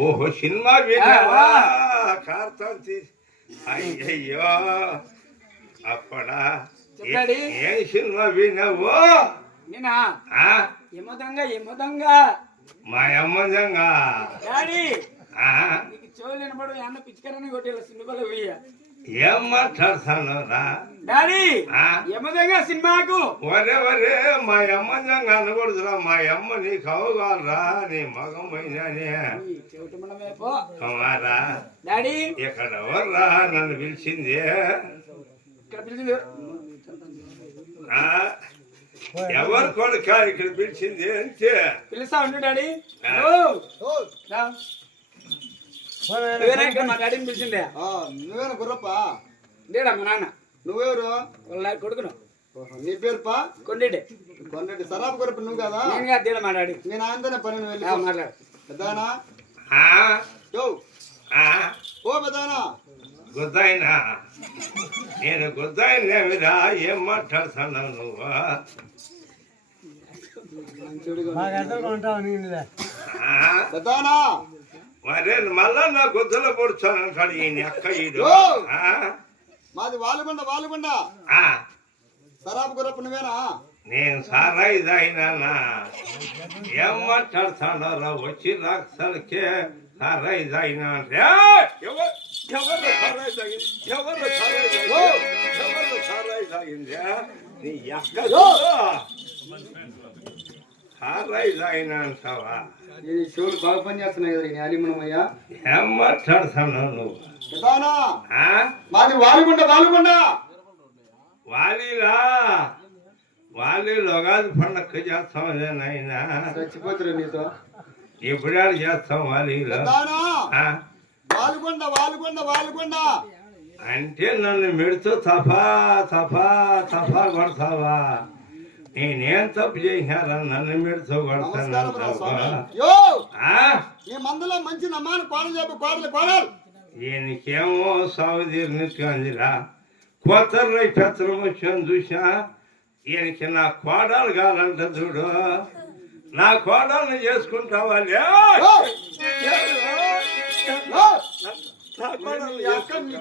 ఓహో సినిమా కార్తం అయ్యయ్యో అప్పడా ఏం సినిమా విన్నావు? నేనా యమదంగా మా అమ్మదంగా నీకు చెవులు వినపడు అన్న పిచ్చికరని కొట్టేలా సినిమాలో వెయ్య ఏం మాట్లాడుతున్నావురా డాడీ యమదంగా సినిమాకు ఒరే ఒరే మా అమ్మదంగా అనకూడదురా మా అమ్మ నీకు అవగాలరా నీ మగమైనానే కుమారా డాడీ ఇక్కడ ఎవర్రా నన్ను పిలిచింది? ఇక్కడ పిలిచింది ఎవరు కొడుక ఇక్కడ పిలిచింది అంతే పిలుస్తా ఉండు డాడీ మా డాడీని పిలిచిందే నువ్వేనా గుర్రప్ప? లేడా మా నాన్న. నువ్వెవరు? వాళ్ళ కొడుకును. నీ పేరు పా? కొండెడ్డి. కొండెడ్డి సరాపు గురప్ప నువ్వు కదా? నేను కాదు దేడా మా డాడీ. నేను ఆయనతోనే పని వెళ్ళి మాట్లాడు పెద్దానా ఓ పెద్దానా గుద్దాయినా నేను గుద్దాయినేమిరా ఏం మాట్లాడుతున్నావు నువ్వు? పెద్దానా మరే మళ్ళా నా గుద్దలో పొడుచానంటాడు ఈయన అక్క ఈడు. మాది వాలుగొండ సరాపు గురప్ప నువ్వేనా? నేను సారాయి తాగినా ఏం మాట్లాడుతున్నారా? వచ్చి రాక్షలకే సారాయి తాగినా అంటే ఎవరు సారాయి తాగింది? నీ అక్క సారాయి తాగినా అంటావా? షోలు బాగా పని చేస్తున్నాయి కదా అలిమనమయ్యా. ఏం మాట్లాడుతున్నావు నువ్వు? మాది వాలుగొండ వాలీలా వాలీలో కాదు పండగ చేస్తాం నాయనా. చచ్చిపోతురు నీతో ఎప్పుడాడు చేస్తాం వాలీలో? వాలుగొండ అంటే నన్ను మెడుతూ తఫా కొడతావా? నేనేం తప్పు చేసినారా నన్ను మెడుతూ కొడతాను? మందులో మంచి నమ్మాను కోడలు చెప్పు కోడలు ఈయనకేమో సాగుదీరినట్టు అందిరా. కొత్త రై పెత్తనం వచ్చాను చూసా. ఈయనకి నా కోడలు కావాలంట చూడు. నా కోడల్ని చేసుకుంటావా?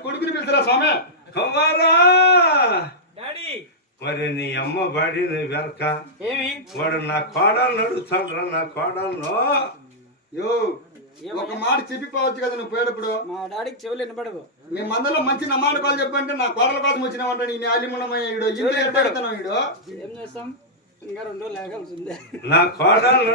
కొడుకుని పిలుచురా స్వామి. కుమారా మరి నీ అమ్మ బాడీ నీ వెనక వాడు నా కోడల్ని అడుగుతాడు. నా కోడలను ఒక మాట చెప్పిపోవచ్చు కదా నువ్వు పోయేటప్పుడు. మా డాడీకి చెవులు వినపడవు. మీ మందలో మంచి నమ్మాను కాలు చెప్పంటే నా కోడల కోసం వచ్చినావంటే నీ అలిముణమయ్య ఈడు ఏం చేస్తాం ఇంకా 2 రోజులు లేగాల్సిందే. నా కోడలు